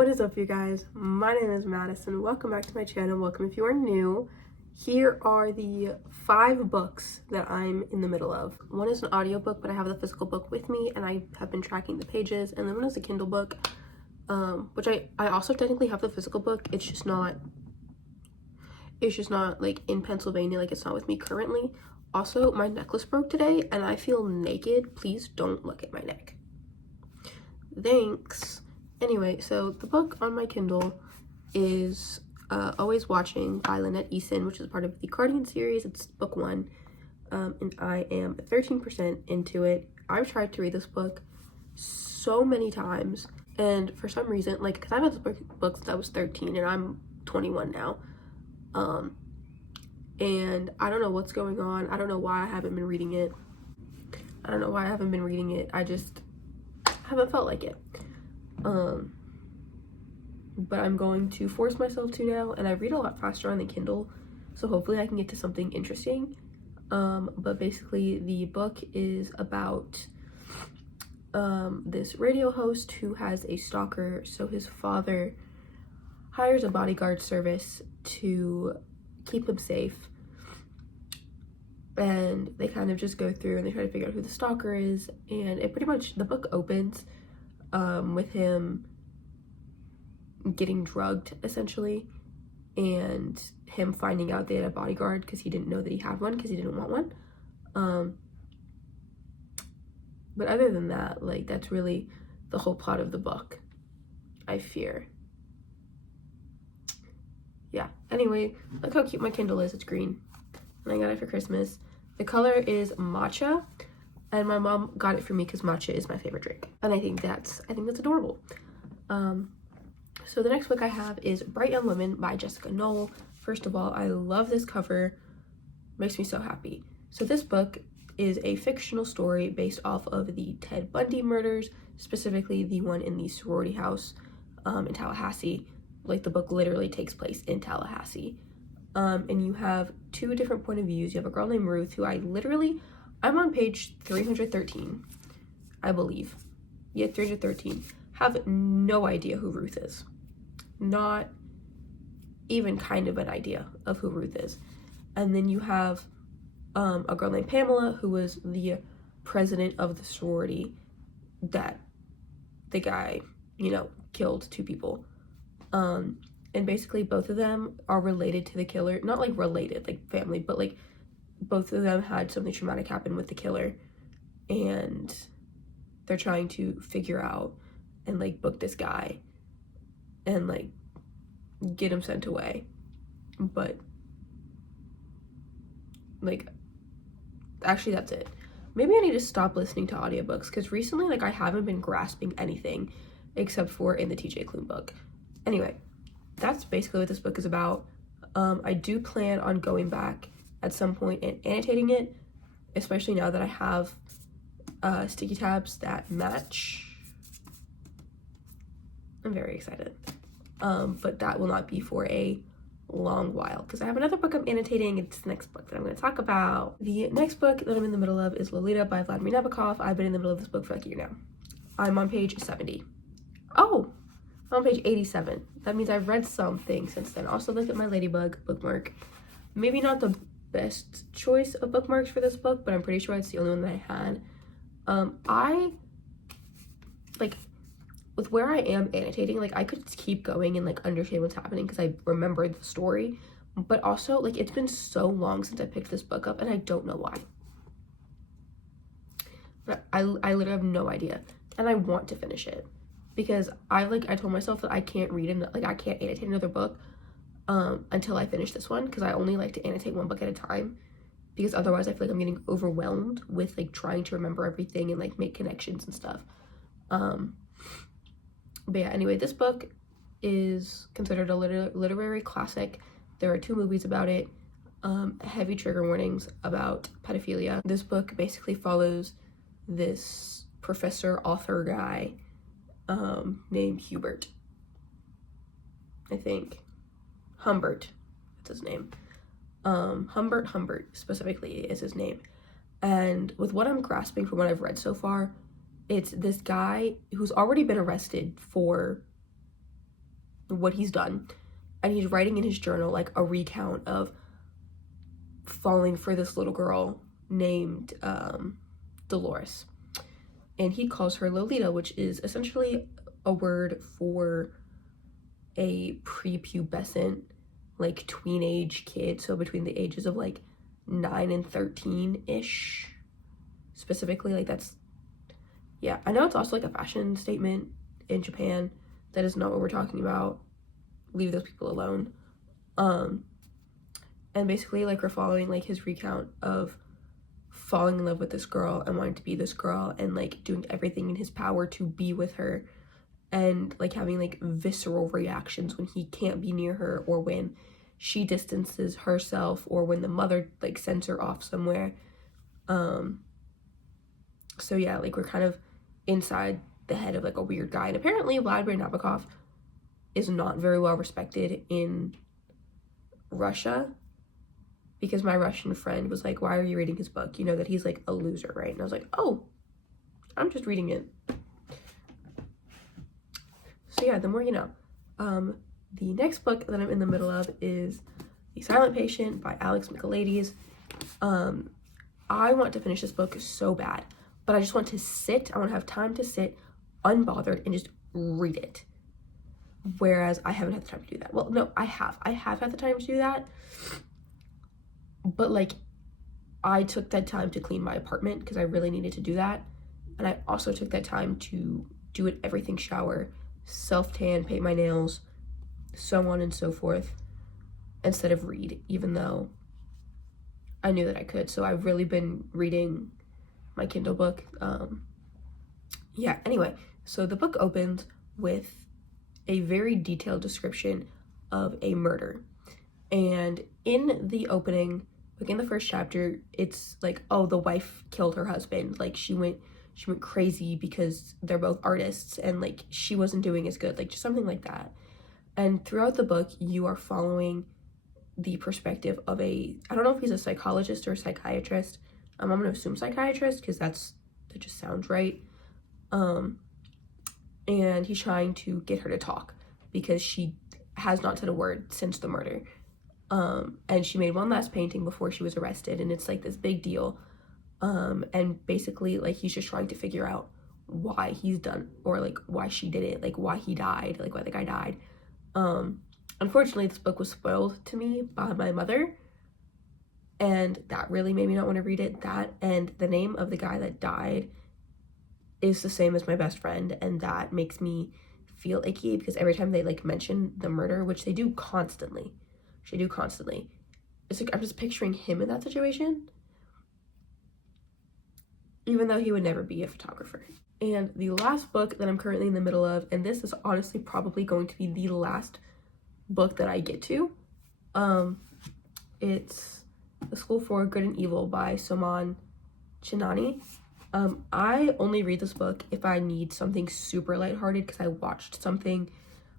What is up, you guys? My name is Madison. Welcome back to my channel. Welcome if you are new. Here are the 5 books that I'm in the middle of. One is an audiobook, but I have the physical book with me and I have been tracking the pages. And then one is a Kindle book, which I also technically have the physical book. It's just not like in Pennsylvania, like it's not with me currently. Also, my necklace broke today and I feel naked. Please don't look at my neck. Thanks. Anyway, so the book on my Kindle is Always Watching by Lynette Eason, which is part of the Guardian series. It's book 1, and I am 13% into it. I've tried to read this book so many times, and for some reason, like, because I've had this book since I was 13, and I'm 21 now, and I don't know what's going on. I don't know why I haven't been reading it. I just haven't felt like it. But I'm going to force myself to now, and I read a lot faster on the Kindle, so hopefully I can get to something interesting. But basically the book is about this radio host who has a stalker. So his father hires a bodyguard service to keep him safe, and they kind of just go through and they try to figure out who the stalker is. And it pretty much, the book opens with him getting drugged, essentially, and him finding out they had a bodyguard because he didn't know that he had one because he didn't want one. But other than that, like, that's really the whole plot of the book, I fear. Yeah, anyway, look how cute my Kindle is. It's green and I got it for Christmas. The color is matcha, and my mom got it for me because matcha is my favorite drink, and I think that's adorable. So the next book I have is Bright Young Women by Jessica Knoll. First of all, I love this cover. Makes me so happy. So this book is a fictional story based off of the Ted Bundy murders, specifically the one in the sorority house in Tallahassee. Like, the book literally takes place in Tallahassee. And you have 2 different point of views. You have a girl named Ruth, who I'm on page 313, I believe. Yeah, 313. Have no idea who Ruth is. Not even kind of an idea of who Ruth is. And then you have a girl named Pamela, who was the president of the sorority that the guy, killed 2 people. And basically both of them are related to the killer. Not like related, like family, but like both of them had something traumatic happen with the killer, and they're trying to figure out and like book this guy and like get him sent away. But like, actually that's it. Maybe I need to stop listening to audiobooks, because recently, like, I haven't been grasping anything except for in the TJ Klune book. Anyway, that's basically what this book is about. I do plan on going back at some point and annotating it, especially now that I have sticky tabs that match. I'm very excited. But that will not be for a long while, because I have another book I'm annotating. It's the next book that I'm going to talk about. The next book that I'm in the middle of is Lolita by Vladimir Nabokov. I've been in the middle of this book for like a year now. I'm on page 70. Oh, I'm on page 87. That means I've read something since then. Also, look at my Ladybug bookmark. Maybe not the best choice of bookmarks for this book, but I'm pretty sure it's the only one that I had. I like, with where I am annotating, like, I could keep going and like understand what's happening because I remember the story, but also, like, it's been so long since I picked this book up and I don't know why. But I literally have no idea, and I want to finish it because I told myself that I can't read and like I can't annotate another book until I finish this one, because I only like to annotate one book at a time, because otherwise I feel like I'm getting overwhelmed with like trying to remember everything and like make connections and stuff. But yeah, anyway, this book is considered a literary classic. There are 2 movies about it, heavy trigger warnings about pedophilia. This book basically follows this professor author guy named Hubert, I think. Humbert, that's his name. Humbert specifically is his name. And with what I'm grasping from what I've read so far, it's this guy who's already been arrested for what he's done, and he's writing in his journal like a recount of falling for this little girl named Dolores, and he calls her Lolita, which is essentially a word for a prepubescent, like tween-age kid, so between the ages of like 9 and 13-ish, specifically. Like, that's, yeah, I know it's also like a fashion statement in Japan. That is not what we're talking about. Leave those people alone. And basically, like, we're following like his recount of falling in love with this girl and wanting to be this girl, and like doing everything in his power to be with her, and like having like visceral reactions when he can't be near her, or when she distances herself, or when the mother like sends her off somewhere. So yeah, like, we're kind of inside the head of like a weird guy, and apparently Vladimir Nabokov is not very well respected in Russia, because my Russian friend was like, why are you reading his book? You know that he's like a loser, right? And I was like, oh, I'm just reading it. So yeah, the more you know. The next book that I'm in the middle of is The Silent Patient by Alex Michaelides. I want to finish this book so bad, but I just want to sit, I want to have time to sit unbothered and just read it. Whereas I haven't had the time to do that. Well, no, I have had the time to do that, but like, I took that time to clean my apartment because I really needed to do that, and I also took that time to do an everything shower, self-tan, paint my nails, so on and so forth, instead of read, even though I knew that I could. So I've really been reading my Kindle book. Yeah, anyway, so the book opens with a very detailed description of a murder, and in the opening, like in the first chapter, it's like, oh, the wife killed her husband, like she went crazy because they're both artists, and like she wasn't doing as good, like just something like that. And throughout the book, you are following the perspective of I don't know if he's a psychologist or a psychiatrist. I'm gonna assume psychiatrist because that just sounds right. And he's trying to get her to talk because she has not said a word since the murder. And she made one last painting before she was arrested, and it's like this big deal. And basically, like, he's just trying to figure out why he's done, or like why she did it, like why he died, like why the guy died. Unfortunately, this book was spoiled to me by my mother, and that really made me not want to read it. That, and the name of the guy that died is the same as my best friend, and that makes me feel icky because every time they like mention the murder, which they do constantly, it's like I'm just picturing him in that situation, even though he would never be a photographer. And the last book that I'm currently in the middle of, and this is honestly probably going to be the last book that I get to, it's The School for Good and Evil by Soman Chinani. I only read this book if I need something super lighthearted because I watched something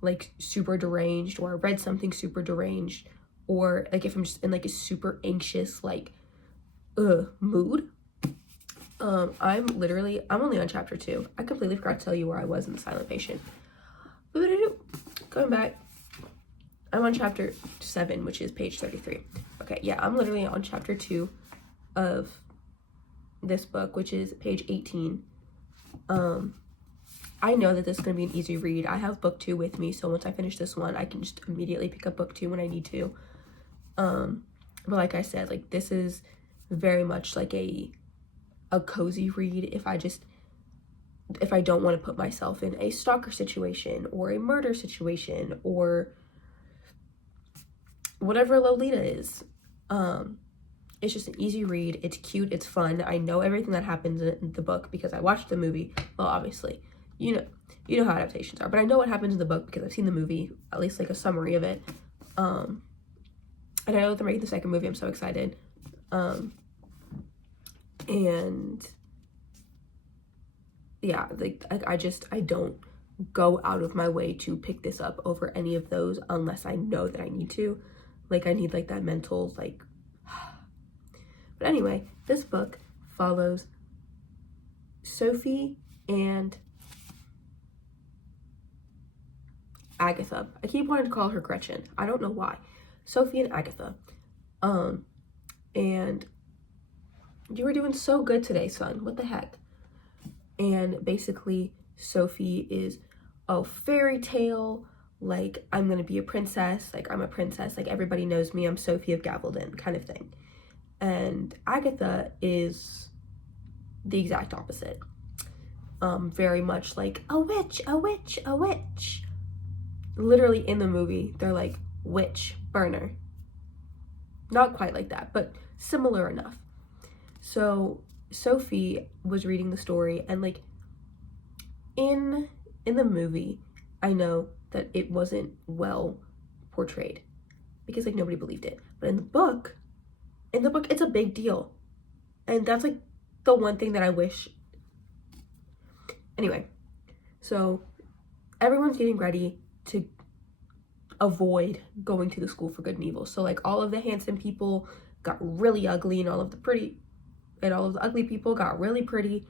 like super deranged, or I read something super deranged, or like if I'm just in like a super anxious like mood. I'm only on chapter 2. I completely forgot to tell you where I was in The Silent Patient. Going back, I'm on chapter 7, which is page 33. Okay, yeah, I'm literally on chapter 2 of this book, which is page 18. I know that this is going to be an easy read. I have book 2 with me, so once I finish this one, I can just immediately pick up book 2 when I need to. But like I said, like, this is very much like a cozy read if I don't want to put myself in a stalker situation or a murder situation or whatever Lolita is. It's just an easy read. It's cute. It's fun. I know everything that happens in the book because I watched the movie. Well, obviously, you know how adaptations are, but I know what happens in the book because I've seen the movie, at least like a summary of it. And I know that they're making the second movie. I'm so excited. And yeah, like I don't go out of my way to pick this up over any of those unless I know that I need to. Like, I need like that mental like. But anyway, this book follows Sophie and Agatha. I keep wanting to call her Gretchen. I don't know why. Sophie and Agatha. And you were doing so good today, son. What the heck? And basically, Sophie is a fairy tale. Like, I'm gonna be a princess. Like, I'm a princess. Like, everybody knows me. I'm Sophie of Gavaldon, kind of thing. And Agatha is the exact opposite. Very much like, a witch, a witch, a witch. Literally in the movie, they're like, witch, burner. Not quite like that, but similar enough. So Sophie was reading the story, and like in the movie, I know that it wasn't well portrayed because like nobody believed it. But in the book it's a big deal. And that's like the one thing that I wish. Anyway, so everyone's getting ready to avoid going to the school for good and evil. So like all of the handsome people got really ugly, and all of the ugly people got really pretty,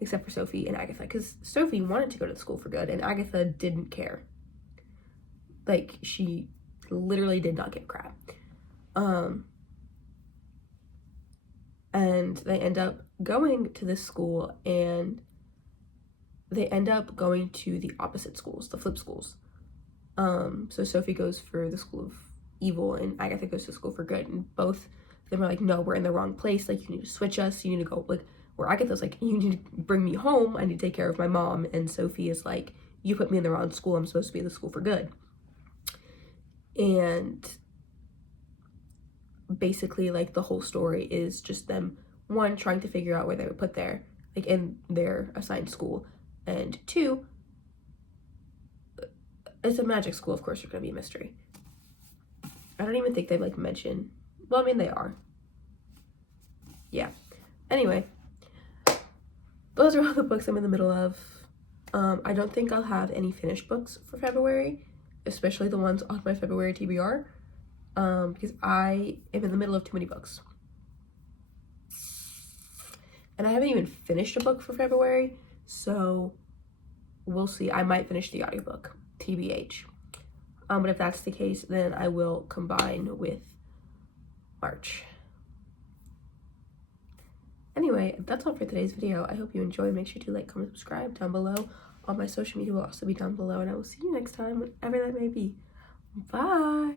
except for Sophie and Agatha, because Sophie wanted to go to the school for good and Agatha didn't care. Like, she literally did not give a crap. And they end up going to this school, and they end up going to the opposite schools, the flip schools. So Sophie goes for the school of evil and Agatha goes to school for good, and both of them are like, no, we're in the wrong place. Like, you need to switch us. You need to go, like, where Agatha's like, you need to bring me home. I need to take care of my mom. And Sophie is like, you put me in the wrong school. I'm supposed to be in the school for good. And basically, like, the whole story is just them, one, trying to figure out where they would put their, like, in their assigned school, and two, it's a magic school, of course there's gonna be a mystery. I don't even think they've like mentioned, well, I mean, they are. Yeah. Anyway, those are all the books I'm in the middle of. I don't think I'll have any finished books for February, especially the ones on my February TBR, because I am in the middle of too many books. And I haven't even finished a book for February, so we'll see. I might finish the audiobook, TBH. But if that's the case, then I will combine with March. Anyway, that's all for today's video. I hope you enjoyed. Make sure to like, comment, subscribe down below. All my social media will also be down below, and I will see you next time, whenever that may be. Bye!